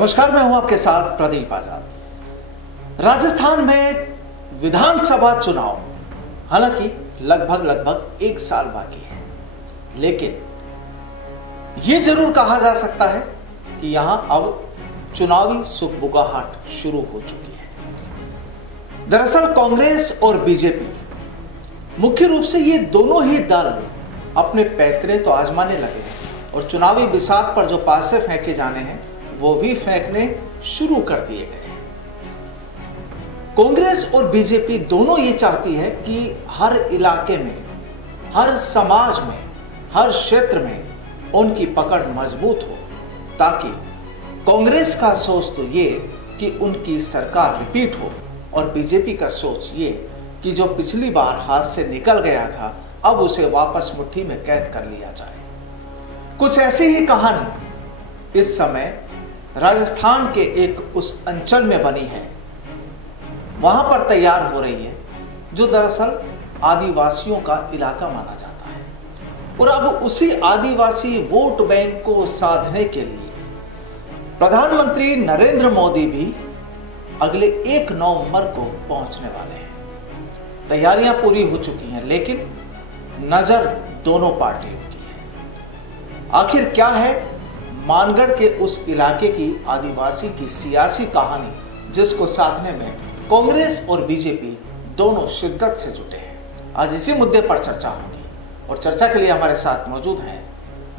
नमस्कार, मैं हूं आपके साथ प्रदीप आजाद। राजस्थान में विधानसभा चुनाव हालांकि लगभग 1 साल बाकी है, लेकिन यह जरूर कहा जा सकता है कि यहां अब चुनावी सुगबुगाहट शुरू हो चुकी है। दरअसल कांग्रेस और बीजेपी मुख्य रूप से ये दोनों ही दल अपने पैतरे तो आजमाने लगे हैं और चुनावी बिसात पर जो पासे फेंके जाने हैं वो भी फेंकने शुरू कर दिए गए हैं। कांग्रेस और बीजेपी दोनों ये चाहती है कि हर इलाके में, हर समाज में, हर क्षेत्र में उनकी पकड़ मजबूत हो, ताकि कांग्रेस का सोच तो ये कि उनकी सरकार रिपीट हो और बीजेपी का सोच ये कि जो पिछली बार हाथ से निकल गया था अब उसे वापस मुट्ठी में कैद कर लिया जाए। कुछ ऐसी ही कहानी इस समय राजस्थान के एक उस अंचल में बनी है, वहां पर तैयार हो रही है, जो दरअसल आदिवासियों का इलाका माना जाता है। और अब उसी आदिवासी वोट बैंक को साधने के लिए प्रधानमंत्री नरेंद्र मोदी भी अगले 1 नवंबर को पहुंचने वाले हैं। तैयारियां पूरी हो चुकी हैं, लेकिन नजर दोनों पार्टियों की है। आखिर क्या है मानगढ़ के उस इलाके की आदिवासी की सियासी कहानी, जिसको साधने में कांग्रेस और बीजेपी दोनों शिद्दत से जुटे हैं। आज इसी मुद्दे पर चर्चा होगी और चर्चा के लिए हमारे साथ मौजूद हैं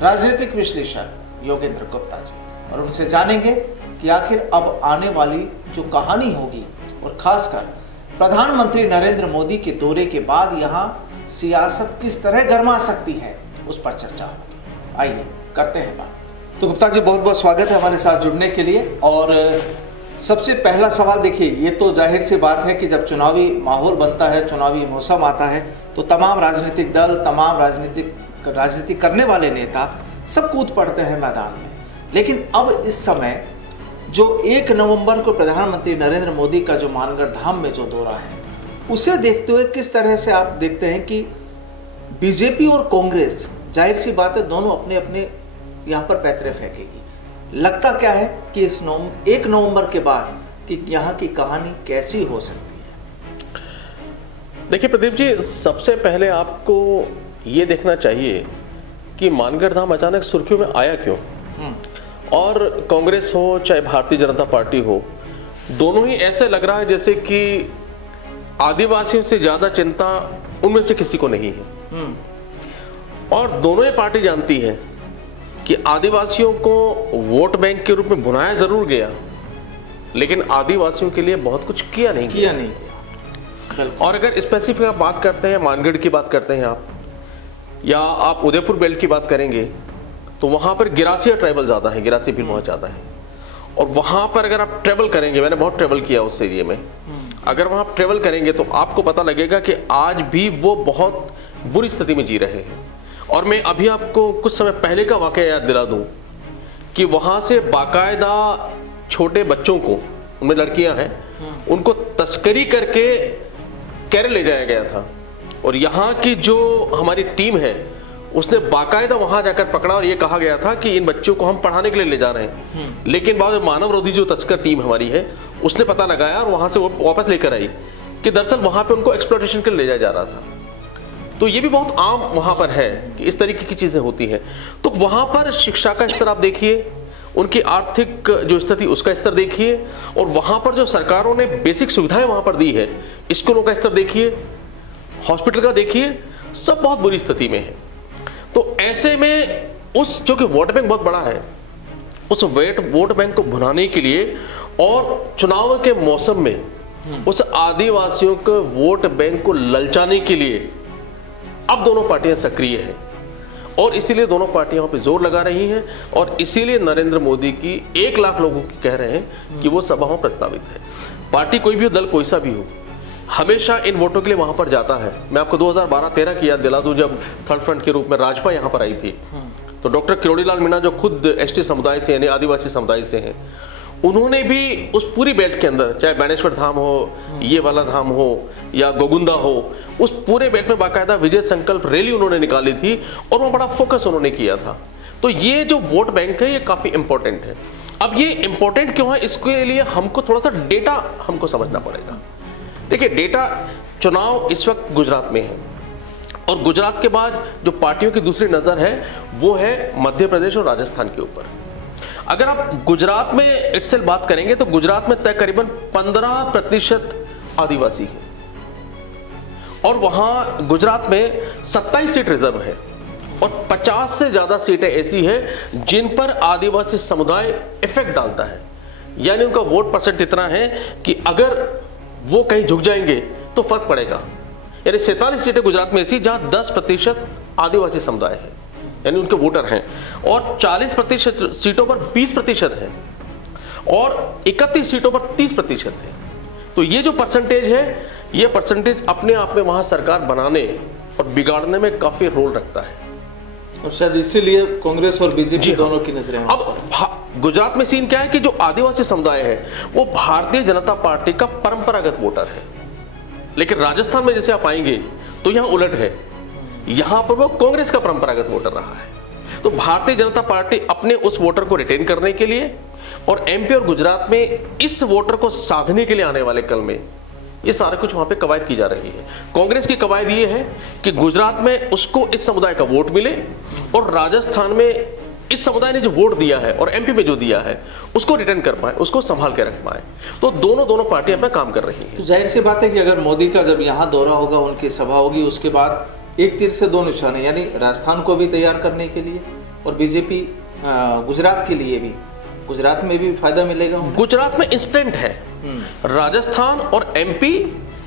राजनीतिक विश्लेषक योगेंद्र गुप्ता जी, और उनसे जानेंगे कि आखिर अब आने वाली जो कहानी होगी और खासकर प्रधानमंत्री नरेंद्र मोदी के दौरे के बाद यहाँ सियासत किस तरह गर्मा सकती है, उस पर चर्चा होगी। आइए करते हैं बात। तो गुप्ता जी, बहुत बहुत स्वागत है हमारे साथ जुड़ने के लिए। और सबसे पहला सवाल, देखिए, ये तो जाहिर सी बात है कि जब चुनावी माहौल बनता है, चुनावी मौसम आता है, तो तमाम राजनीतिक दल, तमाम राजनीति करने वाले नेता सब कूद पड़ते हैं मैदान में। लेकिन अब इस समय जो 1 नवंबर को प्रधानमंत्री नरेंद्र मोदी का जो मानगढ़ धाम में जो दौरा है, उसे देखते हुए किस तरह से आप देखते हैं कि बीजेपी और कांग्रेस, जाहिर सी बात है, दोनों अपने अपने यहाँ पर पैतरे फेंकेगी। लगता क्या है कि इस 1 नवंबर के बाद कि यहाँ की कहानी कैसी हो सकती है? देखिए प्रदीप जी, सबसे पहले आपको ये देखना चाहिए कि मानगढ़ धाम अचानक सुर्खियों में आया क्यों। और कांग्रेस हो चाहे भारतीय जनता पार्टी हो, दोनों ही ऐसे लग रहा है जैसे कि आदिवासियों से ज्यादा चिंता उनमें से किसी को नहीं है। और दोनों ही पार्टी जानती है कि आदिवासियों को वोट बैंक के रूप में बुनाया जरूर गया, लेकिन आदिवासियों के लिए बहुत कुछ किया नहीं। और अगर स्पेसिफिक आप बात करते हैं, मानगढ़ की बात करते हैं आप, या आप उदयपुर बेल्ट की बात करेंगे, तो वहां पर गिरासिया ट्राइबल ज्यादा है, गिरासी भी बहुत ज्यादा है। और वहां पर अगर आप ट्रेवल करेंगे, मैंने बहुत ट्रेवल किया उस एरिया में, अगर वहां आप ट्रेवल करेंगे तो आपको पता लगेगा कि आज भी वो बहुत बुरी स्थिति में जी रहे हैं। और मैं अभी आपको कुछ समय पहले का वाकया याद दिला दूं कि वहां से बाकायदा छोटे बच्चों को, उनमें लड़कियां हैं, उनको तस्करी करके केरल ले जाया गया था। और यहाँ की जो हमारी टीम है उसने बाकायदा वहां जाकर पकड़ा और ये कहा गया था कि इन बच्चों को हम पढ़ाने के लिए ले जा रहे हैं। लेकिन बाद मानव विरोधी जो तस्कर टीम हमारी है उसने पता लगाया और वहां से वो वापस लेकर आई कि दरअसल वहां पे उनको एक्सप्लॉयटेशन के लिए ले जाया जा रहा था। तो ये भी बहुत आम वहां पर है कि इस तरीके की चीजें होती हैं। तो वहां पर शिक्षा का स्तर आप देखिए, उनकी आर्थिक जो स्थिति उसका स्तर देखिए, और वहां पर जो सरकारों ने बेसिक सुविधाएं वहां पर दी है, स्कूलों का स्तर देखिए, हॉस्पिटल का देखिए, सब बहुत बुरी स्थिति में है। तो ऐसे में उस जो कि वोट बैंक बहुत बड़ा है, उस वोट बैंक को भुनाने के लिए और चुनाव के मौसम में उस आदिवासियों के वोट बैंक को ललचाने के लिए अब दोनों पार्टियां सक्रिय हैं। और इसीलिए दोनों पार्टियां वहां पे जोर लगा रही हैं, और इसीलिए नरेंद्र मोदी की 1 लाख लोगों की कह रहे हैं कि वो सभा वहां प्रस्तावित है। पार्टी कोई भी हो, दल कोई सा भी हो, हमेशा इन वोटों के लिए वहां पर जाता है। मैं आपको 2012-13 की याद दिला दूं, जब थर्ड फ्रंट के रूप में राजपा यहां पर आई थी, तो डॉक्टर किरोड़ीलाल मीणा जो खुद एसटी समुदाय से यानी आदिवासी समुदाय से हैं, उन्होंने भी उस पूरी बेल्ट के अंदर, चाहे बानेश्वर धाम हो, ये वाला धाम हो या गोगुंदा हो, उस पूरे बेल्ट में बाकायदा विजय संकल्प रैली उन्होंने निकाली थी और वो बड़ा फोकस उन्होंने किया था। तो ये जो वोट बैंक है ये काफी इंपॉर्टेंट है। अब ये इंपॉर्टेंट क्यों है, इसके लिए हमको थोड़ा सा डेटा हमको समझना पड़ेगा। देखिए, डेटा चुनाव इस वक्त गुजरात में है और गुजरात के बाद जो पार्टियों की दूसरी नजर है वो है मध्य प्रदेश और राजस्थान के ऊपर। अगर आप गुजरात में इटसेल्फ बात करेंगे तो गुजरात में तकरीबन 15% आदिवासी है और वहां गुजरात में 27 सीट रिजर्व है और 50 से ज्यादा सीटें ऐसी हैं जिन पर आदिवासी समुदाय इफेक्ट डालता है, यानी उनका वोट परसेंट इतना है कि अगर वो कहीं झुक जाएंगे तो फर्क पड़ेगा। यानी 47 सीटें गुजरात में ऐसी जहां 10% आदिवासी समुदाय है, यानी उनके वोटर हैं, और 40% सीटों पर 20% है और 31 सीटों पर 30% है। तो ये जो परसेंटेज है, ये परसेंटेज अपने आप में वहां सरकार बनाने और बिगाड़ने में काफी रोल रखता है और शायद इसीलिए कांग्रेस और बीजेपी दोनों की नजरें। अब गुजरात में सीन क्या है कि जो आदिवासी समुदाय है वो भारतीय जनता पार्टी का परंपरागत वोटर है, लेकिन राजस्थान में जैसे आप आएंगे तो यहां उलट है, यहां पर वो कांग्रेस का परंपरागत वोटर रहा है। तो भारतीय जनता पार्टी अपने उस वोटर को रिटेन करने के लिए और एमपी और गुजरात में इस वोटर को साधने के लिए आने वाले कल में ये सारा कुछ वहां पे कवायद की जा रही है। कांग्रेस की कवायद ये है कि गुजरात में उसको इस समुदाय का वोट मिले और राजस्थान में इस समुदाय ने जो वोट दिया है और एमपी में जो दिया है उसको रिटर्न कर पाए, उसको संभाल के रख पाए। तो दोनों पार्टियां अपना काम कर रही हैं। तो जाहिर सी बात है कि अगर मोदी का जब यहाँ दौरा होगा, उनकी सभा होगी, उसके बाद एक तीर से दो निशाने, यानी राजस्थान को भी तैयार करने के लिए और बीजेपी गुजरात के लिए भी, गुजरात में भी फायदा मिलेगा। गुजरात में इंस्टेंट है, राजस्थान और एमपी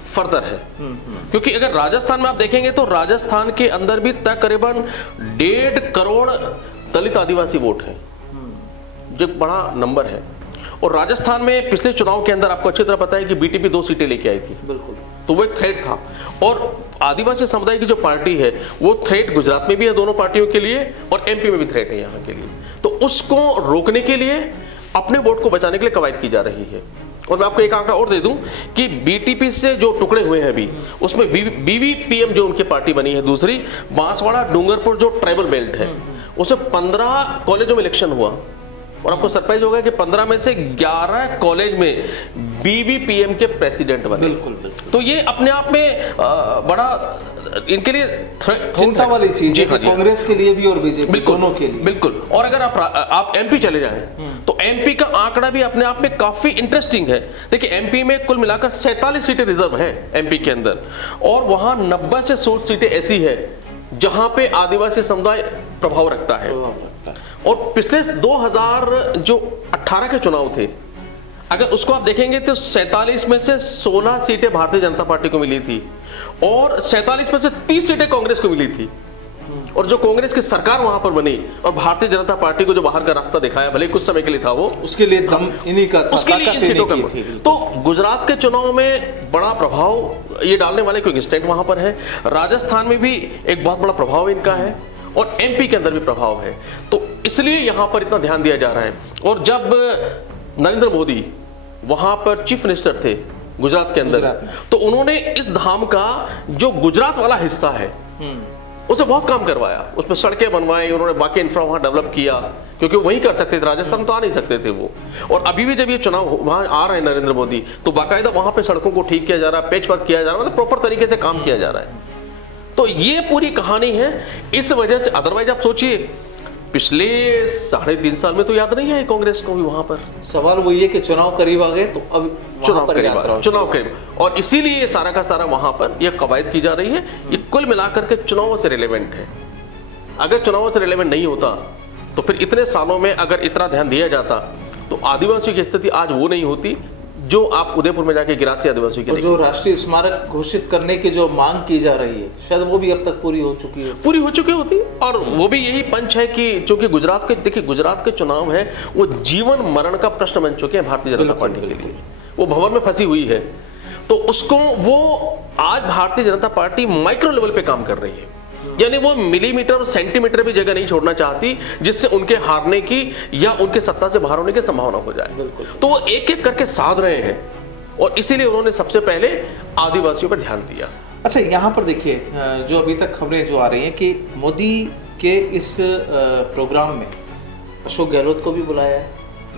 फर्दर है। क्योंकि अगर राजस्थान में आप देखेंगे तो राजस्थान के अंदर भी तकरीबन 1.5 करोड़ दलित आदिवासी वोट है, जो बड़ा नंबर है। और राजस्थान में पिछले चुनाव के अंदर आपको अच्छी तरह पता है कि बीटीपी 2 सीटें लेके आई थी, बिल्कुल, तो वो एक थ्रेट था। और आदिवासी समुदाय की जो पार्टी है वो थ्रेट गुजरात में भी है दोनों पार्टियों के लिए और एमपी में भी थ्रेट है यहाँ के लिए। तो उसको रोकने के लिए, अपने वोट को बचाने के लिए कवायद की जा रही है। और मैं आपको एक आंकड़ा और दे दूं कि बीटीपी से जो टुकड़े हुए हैं अभी, उसमें बीवीपीएम जो उनकी पार्टी बनी है दूसरी, बांसवाड़ा डूंगरपुर जो ट्राइबल बेल्ट है, उसे 15 कॉलेजों में इलेक्शन हुआ और आपको सरप्राइज होगा कि 15 में से 11 कॉलेज में बीवीपीएम के प्रेसिडेंट बने। बिल्कुल। तो ये अपने आप में बड़ा इनके लिए चिंता वाली चीज है, कांग्रेस के लिए भी और बीजेपी दोनों के लिए। बिल्कुल। और अगर आप एमपी चले जाएं तो एमपी का आंकड़ा भी अपने आप में काफी इंटरेस्टिंग है। देखिए, एमपी में कुल मिलाकर 47 सीटें रिजर्व है एमपी के अंदर और वहां 90 से 100 सीटें ऐसी है जहां पे आदिवासी समुदाय प्रभाव रखता है। और पिछले 2018 के चुनाव थे, अगर उसको आप देखेंगे तो 47 में से 16 सीटें भारतीय जनता पार्टी को मिली थी और 47 में से 30 सीटें कांग्रेस को मिली थी। और जो कांग्रेस की सरकार वहां पर बनी और भारतीय जनता पार्टी को जो बाहर का रास्ता दिखाया, भले कुछ समय के लिए था वो, उसके लिए दम इन्हीं का था, उसके लिए इन सीटों का। तो गुजरात के चुनाव में बड़ा प्रभाव ये डालने वाले, क्योंकि स्टेट वहां पर है। राजस्थान में भी एक बहुत बड़ा प्रभाव इनका है और एमपी के अंदर भी प्रभाव है। तो इसलिए यहां पर इतना ध्यान दिया जा रहा है। और जब नरेंद्र मोदी वहां पर चीफ मिनिस्टर थे गुजरात के अंदर, तो उन्होंने इस धाम का जो गुजरात वाला हिस्सा है उसे बहुत काम करवाया, उसमें सड़कें बनवाई, उन्होंने बाकी इंफ्रा वहां डेवलप किया, क्योंकि वही कर सकते थे, राजस्थान में तो आ नहीं सकते थे वो। और अभी भी जब ये चुनाव वहां आ रहे हैं नरेंद्र मोदी, तो बाकायदा वहां पे सड़कों को ठीक किया जा रहा है, पैच वर्क किया जा रहा है, मतलब प्रॉपर तरीके से काम किया जा रहा है। तो ये पूरी कहानी है। इस वजह से अदरवाइज आप सोचिए, पिछले 3.5 साल में तो याद नहीं है कांग्रेस को भी वहां पर। सवाल वो ये कि चुनाव करीब आ गए तो अब चुनाव करीब, और इसीलिए ये सारा का सारा वहां पर ये कवायद की जा रही है। ये कुल मिलाकर के चुनावों से रिलेवेंट है। अगर चुनावों से रिलेवेंट नहीं होता तो फिर इतने सालों में अगर इतना ध्यान दिया जाता तो आदिवासियों की स्थिति आज वो नहीं होती जो आप उदयपुर में जाके गिरासी आदिवासियों की जो राष्ट्रीय स्मारक घोषित करने की जो मांग की जा रही है, शायद वो भी अब तक पूरी हो चुकी होती। और वो भी यही पंच है कि चूंकि गुजरात के, देखिए गुजरात के चुनाव है वो जीवन मरण का प्रश्न बन चुके हैं भारतीय जनता पार्टी के लिए। वो भंवर में फंसी हुई है, तो उसको वो आज Bharatiya Janata party micro level पे काम कर रही है। यानी वो मिलीमीटर और सेंटीमीटर भी जगह नहीं छोड़ना चाहती जिससे उनके हारने की या उनके सत्ता से बाहर होने की संभावना हो जाए। तो वो एक एक करके साध रहे हैं और इसीलिए उन्होंने सबसे पहले आदिवासियों पर ध्यान दिया। अच्छा, यहाँ पर देखिए, जो अभी तक खबरें जो आ रही हैं कि मोदी के इस प्रोग्राम में अशोक गहलोत को भी बुलाया है,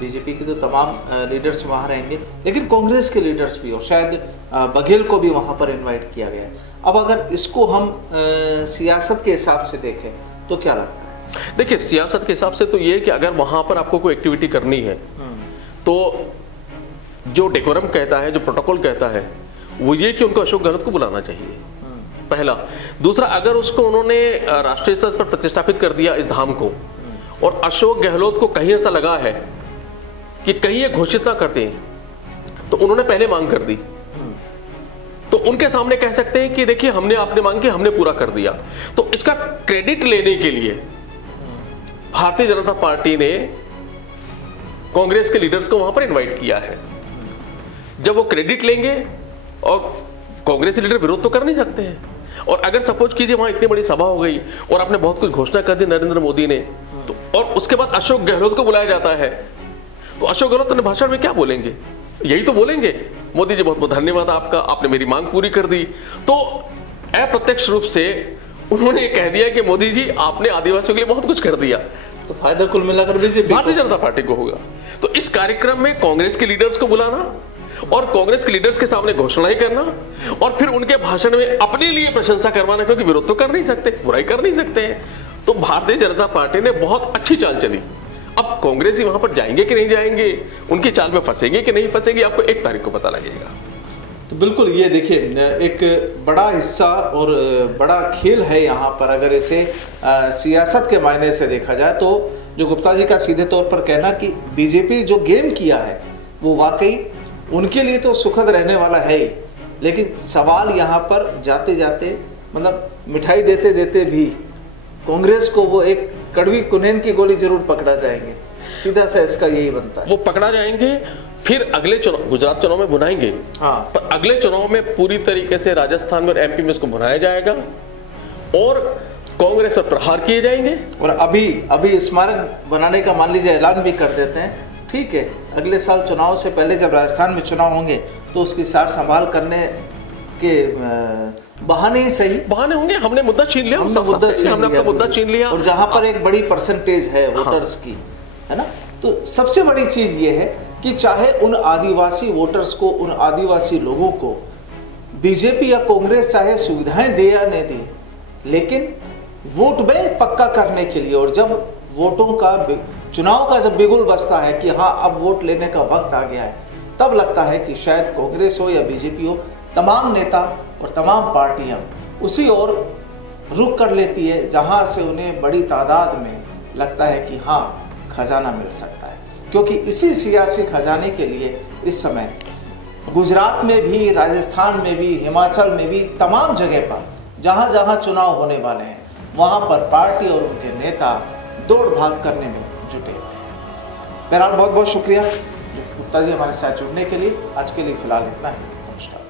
बीजेपी के तो तमाम लीडर्स वहाँ रहेंगे, लेकिन कांग्रेस के लीडर्स भी, और शायद बघेल को भी वहाँ पर इनवाइट किया गया है। अब अगर इसको हम सियासत के हिसाब से देखें तो क्या लगता है? देखिए, सियासत के हिसाब से तो ये कि अगर वहाँ पर आपको कोई एक्टिविटी करनी है तो जो डेकोरम कहता है, जो प्रोटोकॉल कहता है, वो ये कि उनको अशोक गहलोत को बुलाना चाहिए, पहला। दूसरा, अगर उसको उन्होंने राष्ट्रीय स्तर पर प्रतिष्ठापित कर दिया इस धाम को, और अशोक गहलोत को कहीं ऐसा लगा है कि कहीं ये घोषित ना करते, तो उन्होंने पहले मांग कर दी, तो उनके सामने कह सकते हैं कि देखिए हमने आपने मांग की, हमने पूरा कर दिया। तो इसका क्रेडिट लेने के लिए भारतीय जनता पार्टी ने कांग्रेस के लीडर्स को वहां पर इनवाइट किया है। जब वो क्रेडिट लेंगे, और कांग्रेस लीडर विरोध तो कर नहीं सकते हैं, और अगर सपोज कीजिए वहां इतनी बड़ी सभा हो गई और आपने बहुत कुछ घोषणा कर दी नरेंद्र मोदी ने, तो और उसके बाद अशोक गहलोत को बुलाया जाता है, तो अशोक गहलोत अपने भाषण में क्या बोलेंगे? यही तो बोलेंगे, मोदी जी बहुत बहुत धन्यवाद आपका, आपने मेरी मांग पूरी कर दी। तो अप्रत्यक्ष रूप से उन्होंने कह दिया कि मोदी जी आपने आदिवासियों के लिए बहुत कुछ कर दिया, तो फायदा कुल मिलाकर बीजेपी, भारतीय जनता पार्टी को होगा। तो इस कार्यक्रम में कांग्रेस के लीडर्स को बुलाना और कांग्रेस के लीडर्स के सामने घोषणाएं करना, और फिर उनके भाषण में अपने लिए प्रशंसा करवाना, क्योंकि विरोध तो कर नहीं सकते, बुराई कर नहीं सकते हैं। तो भारतीय जनता पार्टी ने बहुत अच्छी चाल चली। अब कांग्रेसी वहां पर जाएंगे कि नहीं जाएंगे, उनकी चाल में फंसेंगे कि नहीं फंसेगी, आपको 1 तारीख को पता लगेगा। तो बिल्कुल, ये देखिए एक बड़ा हिस्सा और बड़ा खेल है यहाँ पर। अगर इसे सियासत के मायने से देखा जाए तो जो गुप्ता जी का सीधे तौर पर कहना कि बीजेपी जो गेम किया है वो वाकई उनके लिए तो सुखद रहने वाला है ही, लेकिन सवाल यहाँ पर जाते जाते, मतलब मिठाई देते देते भी कांग्रेस को वो एक कड़वी कुनैन की गोली जरूर पकड़ा जाएंगे। सीधा सा इसका यही बनता है, वो पकड़ा जाएंगे, फिर अगले चुनाव, गुजरात चुनाव में भुनाएंगे, हाँ, पर अगले चुनाव में पूरी तरीके से राजस्थान में और एमपी में इसको भुनाया जाएगा और कांग्रेस पर प्रहार किए जाएंगे। और अभी स्मारक बनाने का मान लीजिए ऐलान भी कर देते हैं, ठीक है, अगले साल चुनाव से पहले जब राजस्थान में चुनाव होंगे तो उसकी सार संभाल करने के बहाने ही सही, बहाने होंगे। हमने मुद्दा छीन लिया, हमने अपना मुद्दा छीन लिया, और जहां पर एक बड़ी परसेंटेज है वोटर्स की, है ना। तो सबसे बड़ी चीज ये है कि चाहे उन आदिवासी वोटर्स को, उन आदिवासी लोगों को बीजेपी या कांग्रेस चाहे सुविधाएं दे या नहीं दे, लेकिन वोट बैंक पक्का करने के लिए, और जब वोटों का चुनाव का जब बिगुल बजता है कि हाँ अब वोट लेने का वक्त आ गया है, तब लगता है कि शायद कांग्रेस हो या बीजेपी हो, तमाम नेता और तमाम पार्टियां उसी ओर रुख कर लेती है जहां से उन्हें बड़ी तादाद में लगता है कि हाँ खजाना मिल सकता है। क्योंकि इसी सियासी खजाने के लिए इस समय गुजरात में भी, राजस्थान में भी, हिमाचल में भी, तमाम जगह पर जहां जहां चुनाव होने वाले हैं वहां पर पार्टी और उनके नेता दौड़ भाग करने में जुटे हुए हैं। बहरहाल बहुत बहुत शुक्रिया गुप्ता जी हमारे साथ जुड़ने के लिए। आज के लिए फिलहाल इतना ही। नमस्कार।